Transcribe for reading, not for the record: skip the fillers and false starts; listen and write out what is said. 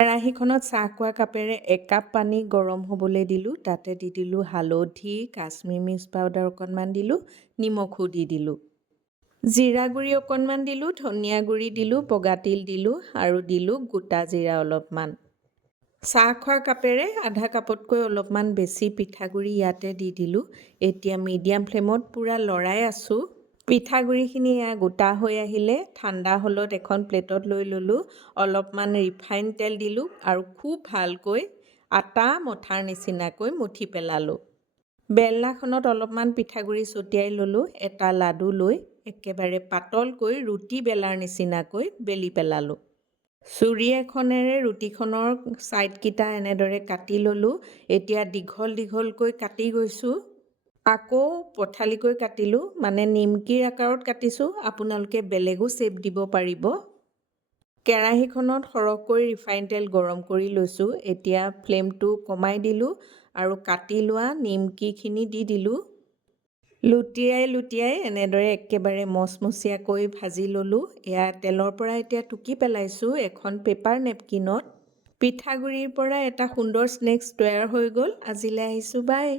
কেৰাহীখনত চাহ খোৱা কাপেৰে 1 কাপ পানী গৰম হ'বলৈ দিলোঁ। তাতে দি দিলোঁ হালধি, কাশ্মীৰ মিৰ্চ পাউডাৰ অকণমান দিলোঁ, নিমখো দি দিলোঁ। জিৰা গুড়ি অকণমান দিলোঁ, ধনিয়া গুড়ি দিলোঁ, বগা তিল দিলোঁ আৰু দিলোঁ গোটা জিৰা অলপমান। চাহ খোৱা কাপেৰে আধা কাপতকৈ অলপমান বেছি পিঠাগুড়ি ইয়াতে দি দিলোঁ। এতিয়া মিডিয়াম ফ্লেমত পূৰা লৰাই আছোঁ। পিঠাগুড়িখিনি গোটা হৈ আহিলে ঠাণ্ডা হ'লত এখন প্লেটত লৈ ল'লোঁ। অলপমান ৰিফাইন তেল দিলোঁ আৰু খুব ভালকৈ আটা মঠাৰ নিচিনাকৈ মঠি পেলালোঁ। বেলনাখনত অলপমান পিঠাগুড়ি ছটিয়াই ল'লোঁ। এটা লাডু লৈ একেবাৰে পাতলকৈ ৰুটি বেলাৰ নিচিনাকৈ বেলি পেলালোঁ। চুৰি এখনেৰে ৰুটিখনৰ ছাইডকেইটা এনেদৰে কাটি ল'লোঁ। এতিয়া দীঘল দীঘলকৈ কাটি গৈছোঁ। আকৌ পঠালিকৈ কাটিলোঁ, মানে নিমকিৰ আকাৰত কাটিছোঁ। আপোনালোকে বেলেগো শ্বেপ দিব পাৰিব। কেৰাহীখনত সৰহকৈ ৰিফাইন তেল গৰম কৰি লৈছোঁ। এতিয়া ফ্লেমটো কমাই দিলোঁ আৰু কাটি লোৱা নিমকিখিনি দি দিলোঁ। লুটিয়াই লুটিয়াই এনেদৰে একেবাৰে মচমচীয়াকৈ ভাজি ল'লোঁ। এয়া তেলৰ পৰা এতিয়া টুকি পেলাইছোঁ এখন পেপাৰ নেপকিনত। পিঠাগুড়িৰ পৰা এটা সুন্দৰ স্নেক্স তৈয়াৰ হৈ গ'ল। আজিলৈ আহিছোঁ, বাই।